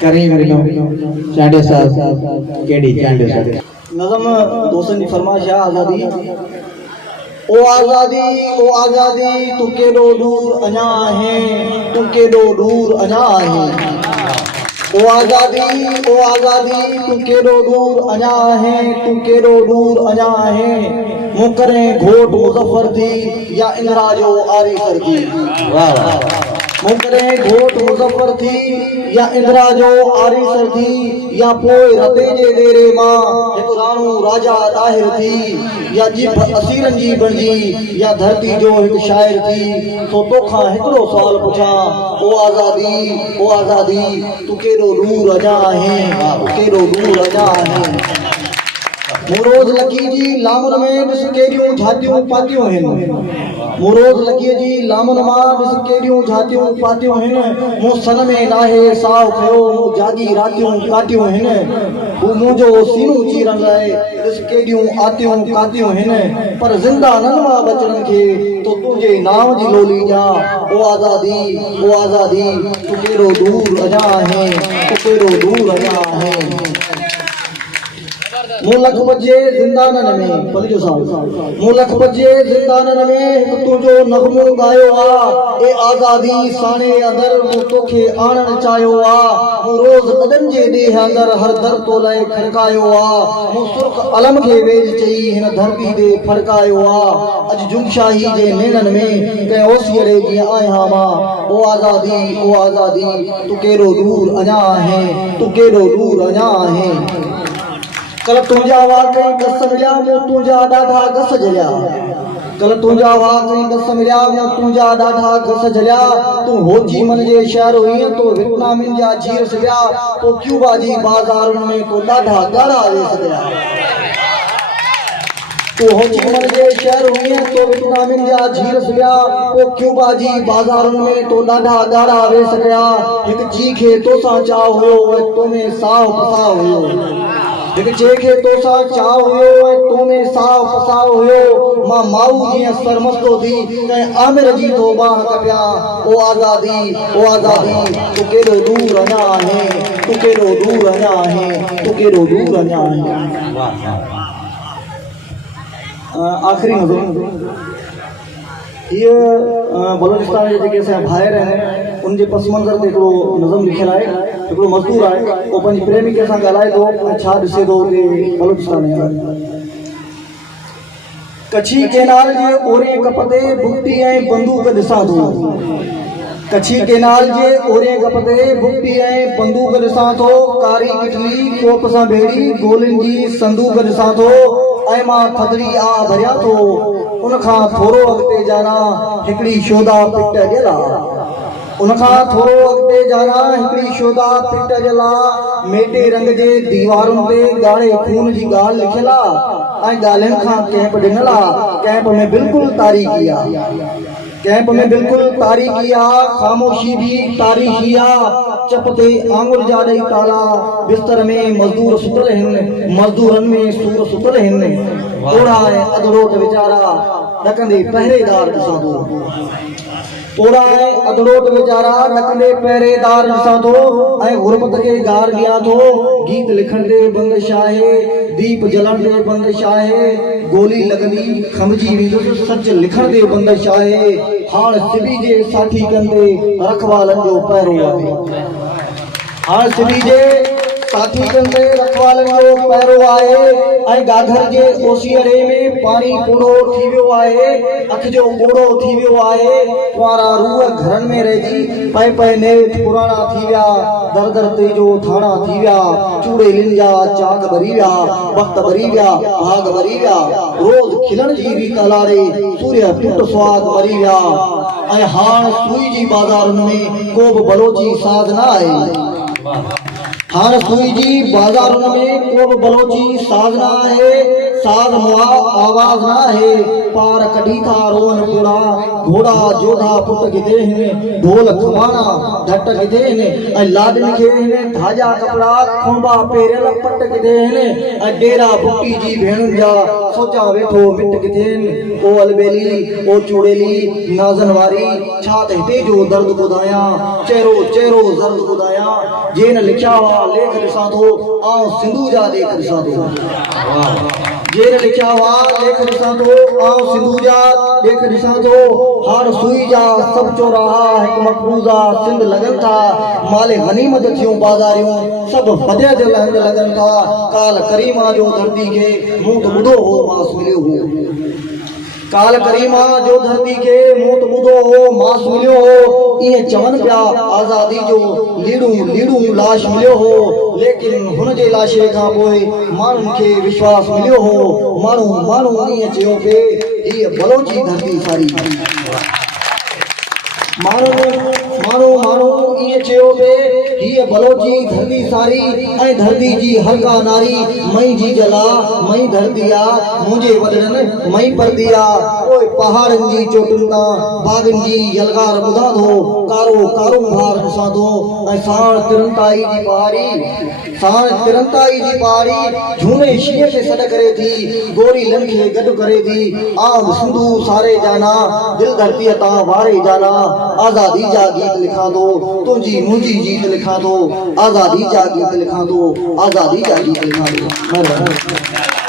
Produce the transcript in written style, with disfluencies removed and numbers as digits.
करीम चांडिया साहब केडी चांडिया साहब नज़म दोस्तन की फरमाइश है आज़ादी ओ आज़ादी तू केॾो दूर अञा है तू केॾो दूर अञा है ओ आज़ादी तू केॾो दूर अञा है तू केॾो दूर अञा है मुकरे घोट मुज़फ़र थी या इंदिरा जो आरी सर थी वाह वाह मुकरे घोट मुज़फ़र थी या इंदिरा जो आरी सर थी या पोइ रते जे डेरे मां हिकु राणू राजा ताहिर थी या जीभ असीरनि जी बणिजी या धरती जो हिकु शाइर थी सो तोखां हिकिड़ो सुवाल पुछां ओ आज़ादी तू केॾो दूर अञा आहीं तू केॾो दूर अञा आहीं मुरोज़ लकी जी लामन में ॾिस केॾियूं झातियूं पातियूं आहिनि मुरोज़ लकीअ जी लामन मां ॾिस केॾियूं झातियूं पातियूं आहिनि मूं सन में नाहे साहु खयो मूं जागी रातियूं काटियूं आहिनि हू मुंहिंजो सीनो चीरनि लाइ ॾिस केॾियूं आतियूं कातियूं आहिनि पर ज़िंदा नन मां बचड़नि खे तो तुंहिंजे नाम जी लोली ॾियां ओ आज़ादी तू केॾो दूर अञा आहीं तू केॾो दूर अञा आहीं मुलक बजे ज़िंदानन में पलिजो साहब मुलक बजे ज़िंदानन में हिकु तुंहिंजो नग़मो ॻायो आहे ए आज़ादी साणे अंदर मूं तोखे आणणु चाहियो आहे मूं रोज़ क़दम जे ॾींहं अंदरि हर दर तो लाइ खड़कायो आहे मूं सुर्ख अलम खे वेझ चई हिन धरती ते फड़कायो आहे अॼु जुमशाही जे नेणनि में कंहिं ओसीअ ॾे जीअं आहियां मां ओ आज़ादी तू केॾो दूर अञा आहीं तू केॾो दूर अञा आहीं कल तुंहिंजा वाकई दस मिलिया मूं तुंहिंजा ॾाढा घस झलिया कल तुंहिंजा वाकई दस मिलिया मूं तुंहिंजा ॾाढा घस झलिया तूं होची मन जे शहर हुईं तो वियतनामिन जा झीर सॻिया तो क्यूबा जी बाज़ारुनि में तो ॾाढा ॻाढ़ा वेस ॾिया तू होची मन जे शहर हुईं तो वियतनामिन जा झीर सॻिया तो क्यूबा जी बाज़ारुनि में तो ॾाढा ॻाढ़ा वेस ॾिया हिकु जी खे तोसां चाह हुयो तो में साहु फसाह हुयो हिकु जंहिंखे तोसां चाह हुयो ऐं तो में साहु फसाह हुयो मां माऊ जीअं सरमस्तो थी कंहिं आमिर जी तो बाह कपिया ओ आज़ादी तू केॾो दूर अञा आहीं तू केॾो दूर अञा आहीं तू केॾो दूर अञा आहीं आख़िरी नज़म ये बलोचिस्तान जे जेके असांजा भाइर आहिनि उनजे पस मंज़र ते हिकिड़ो नज़म लिखियलु आहे हिकिड़ो मज़दूर आहे उहो पंहिंजी प्रेमिका सां ॻाल्हाए थो ऐं छा ॾिसे थो हुते बलोचिस्तान में कच्छी केनाल जे ओरे कप ते बुक्ती ऐं बंदूक ॾिसां थो कच्छी केनाल जे ओरे कप ते बुक्ती ऐं बंदूक ॾिसां थो कारी किटली कोप सां भेड़ी गोलियुनि जी संदूक ॾिसां थो ऐं मां थदड़ी भरियां थो उनखां थोरो अॻिते जाना हिकिड़ी शोधा पिट जला उनखां थोरो अॻिते जाना हिकिड़ी शोधा पिट जला मेटे रंग जे दीवारुनि ते ॻाढ़े खून जी ॻाल्हि लिखियल आहे ऐं ॻाल्हियुनि खां कैंप ॾिनल आहे कैंप में बिल्कुलु तारीख़ी आहे कैंप में बिल्कुलु तारीख़ी आहे ख़ामोशी भी तारीख़ी आहे चप ते आंगुर जा ॾेई ताला बिस्तर में मज़दूर सुतल आहिनि मज़दूरनि में सूर सुतल आहिनि ओड़ा ऐं अधरोट वीचारा ॾकंदे पहिरेदार ॾिसां थो ओड़ा ऐं अधरोट वीचारा ॾकंदे पहिरेदार ॾिसां थो ऐं गुरबत खे गार ॾियां थो गीत लिखण ते बंदिश आहे दीप जलण ते बंदिश आहे गोली लॻंदी खमजी वेंदुसि सच लिखण ते बंदिश आहे हाणे सिबी जे साथी कंदे रखवालनि जो पहिरो आहे हाणे सिबी जे साथी कंदे रखवालनि जो पहिरो आहे ऐं गाघर जे ओसीअरे में पाणी पूरो थी वियो आहे अख जो ॿोड़ो थी वियो आहे कुंवारा रूह घरनि में रहिजी पए पए नेठ पुराणा थी विया दर दर ते जो थाणा थी विया चूड़ेलिन जा चाग भरी विया वक़्त भरी विया भाग भरी विया रोज़ खिलण जी रीत लारे सूर्य टुट स्वाद मरी विया ऐं हाणे सुई जी बाज़ारुनि में को बि बलोची साध न आहे हाण सुई जी बाज़ारुनि में को बि बलोची साज़ न आहे, साज़ मुआ आवाज़ न आहे। पार कढी था रोअन घोड़ा, घोड़ा जोधा पुट किथे हिन, ढोल खमाणा ढट किथे हिन, ऐं लाॾनि खे हिन धाजा कपिड़ा खुंबा पेरियल पट किथे हिन, ऐं डेरा बुटी जी भेणुनि जा सोचा वेठो मिट किथे हिन। ओ अलबेली ओ चूड़ेली नाज़न वारी, छा त हिते जो दर्द ॿुधायां, चहिरो चहिरो ज़र्द ॿुधायां। जेन लिखिया हुआ लेख ॾिसां थो, आउं सिंधु जा लेख ॾिसां थो। जेन लिखिया हुआ लेख ॾिसां थो, आउं सिंधु जा लेख ॾिसां थो। हार सुई जा सभु चौराहा हिकु मक़बूज़ा सिंध लॻनि था, माले गनीमत थियूं बाज़ारियूं सभु फतेह जे लहंद लॻनि था। काल करीमा जो धरती खे मूं त ॿुधो हो मास मिलियो हो, काल करीमा जो धरती के मूं त ॿुधो हो मास मिलियो हो। इएं चवनि पिया आज़ादी जो लीड़ूं लीड़ूं लाश मिलियो हो, लेकिन हुन जे लाशे खां पोइ माण्हुनि खे विश्वास मिलियो हो। माण्हू ईअं चयो पिए हीअ बलोची धरती सारी, माण्हू ईअं चयो पिए हीअ बलोची धरती सारी, ऐं धरती जी हर का नारी मई जी जला मई धरती आ, मुंहिंजे वॾड़नि मई परदी आ। ओए पहाड़नि जी चोटुनि तां बागनि जी यलगार ॿुधां थो, कारो कारो भार ॾिसां थो, ऐं साण तिरंताई जी पहाड़ी झूने शींहं खे सॾ करे थी, गोरी लन खे गॾु करे थी। आउं सिंधु सारे जाना, दिल धरतीअ तां वारे जाना, आज़ादी जा गीत लिखां थो, तुंहिंजी मुंहिंजी जीत लिखां थो, आज़ादी जा गीत लिखां थो, आज़ादी जा गीत लिखां थो।